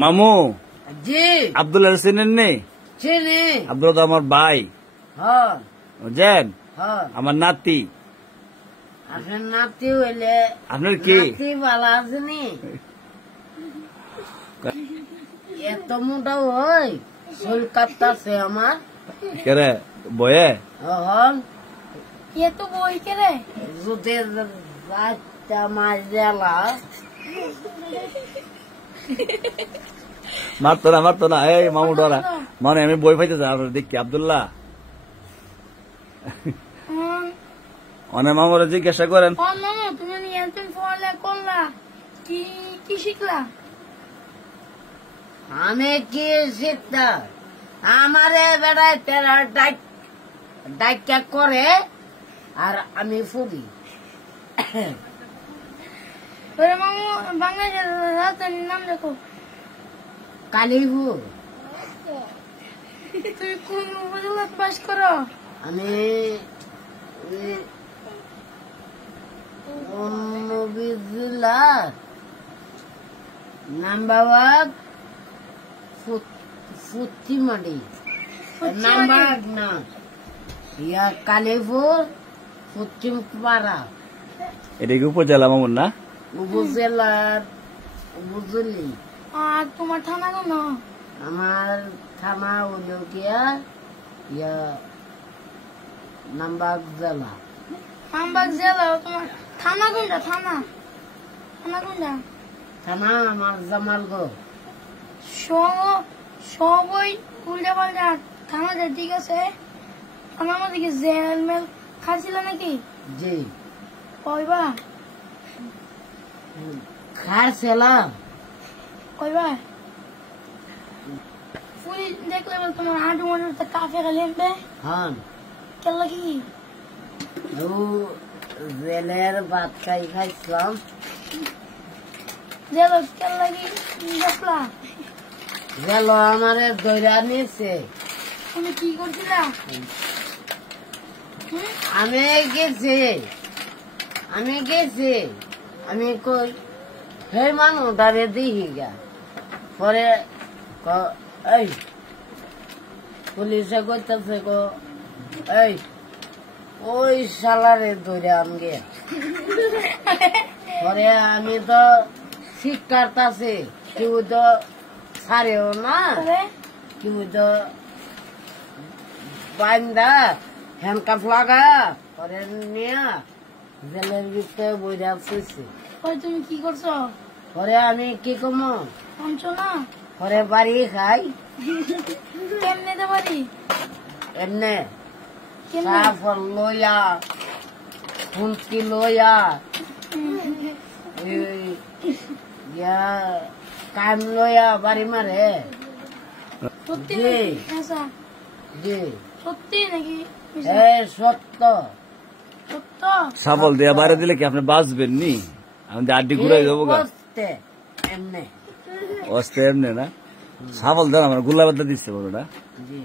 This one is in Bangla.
মামু জি আব্দুল্লাহ চিনেন নি? চিনি। আব্দুল্লাহ তো আমার ভাই, হ্যাঁ বুঝছেন? হ্যাঁ। আমার নাতি। আপনার নাতি হইলে আপনার কি? নাতি ভালো আসেনি, এত মোটা হয় চুল কাটতাছে আমার। কেরে বয়ে? এখন ये तो बोल के रे জুতের রাতটা মাছ দেলা মারতো না এই মামু ডরা মানে আমি বই পাইতে যাই আপনার দেখি আব্দুল্লাহ অনেক মামুরা জিজ্ঞাসা করেন मामा तुम्हें नियंत्रण फोन করলা কি কি শিখলা? আমি কি শিখতা? আমারে বেড়ায় তেরা ডাইকা করে আর আমি ফুবি। ওরে মামু বাংলাদেশের রাজধানীর নাম দেখো। কালীপুর। তুমি কোন উপজেলায় বাস করো? আমি জেলা নাম্বাবাদ ফুটিমাটি নাম্বার না ইয়া কালীপুর পশ্চিম পাড়া এটা কি উপজেলা মামুন না? উপজেলার উপজেলি। আর তোমার থানা কোন? আমার থানা হলো গিয়া ইয়া নাম্বার জেলা। আমবাগ জেলা। তোমার থানা কোনটা? থানা থানা কোনটা? থানা আমার জামালগঞ্জ। সবই উল্টা পাল্টা থানা যায়, ঠিক আছে। থানার মধ্যে কি জেল মেল খাচ্ছিল নাকি? জি কইবা খাইছিলাম। কইবা পুলিশ দেখলে বল তোমার হাঁটু মাটুতে কাফে গেলে হ্যাঁ কেলা কি ও জেলের ভাত খাইছিলাম। জেল কেলা কি দেখলা? জেল আমারে দৈরা নিয়েছে। তুমি কি করছিলা? আমি গেছি আমি কই হে মানুষটারে দিহি গা। পরে এই পুলিশে কইতাছে গো এই ওই শালারে ধরে আমগে। পরে আমি তো শিক্ষার্থী কেউ তো ছাড়েও না, কেউ তো বান্দা হ্যান্ডকাপ লাগা পরে নিয়ে জেলের ভিতরে বইরা ফুসছে। তুমি কি করছো? পরে আমি কি কমো আনছো না? পরে বাড়ি খাই কেমনে দে বাড়ি? এমনে কেমনে? সাফল লইয়া হুমকি লইয়া কাম লইয়া বাড়ি মারে। সত্যি জি। নাকি? আচ্ছা জি সত্যি নাকি? এ সত্য সত্য। সাবল দেয়া বাইরে দিলে কি আপনি বাঁচবেন নি? আমি আড্ডি ঘুরাই দেবো গা। বসতে এমনে অস্তে এমনি না সাবল দেন আমার গুল্লা বাদ্দা দিচ্ছে বড়টা। জি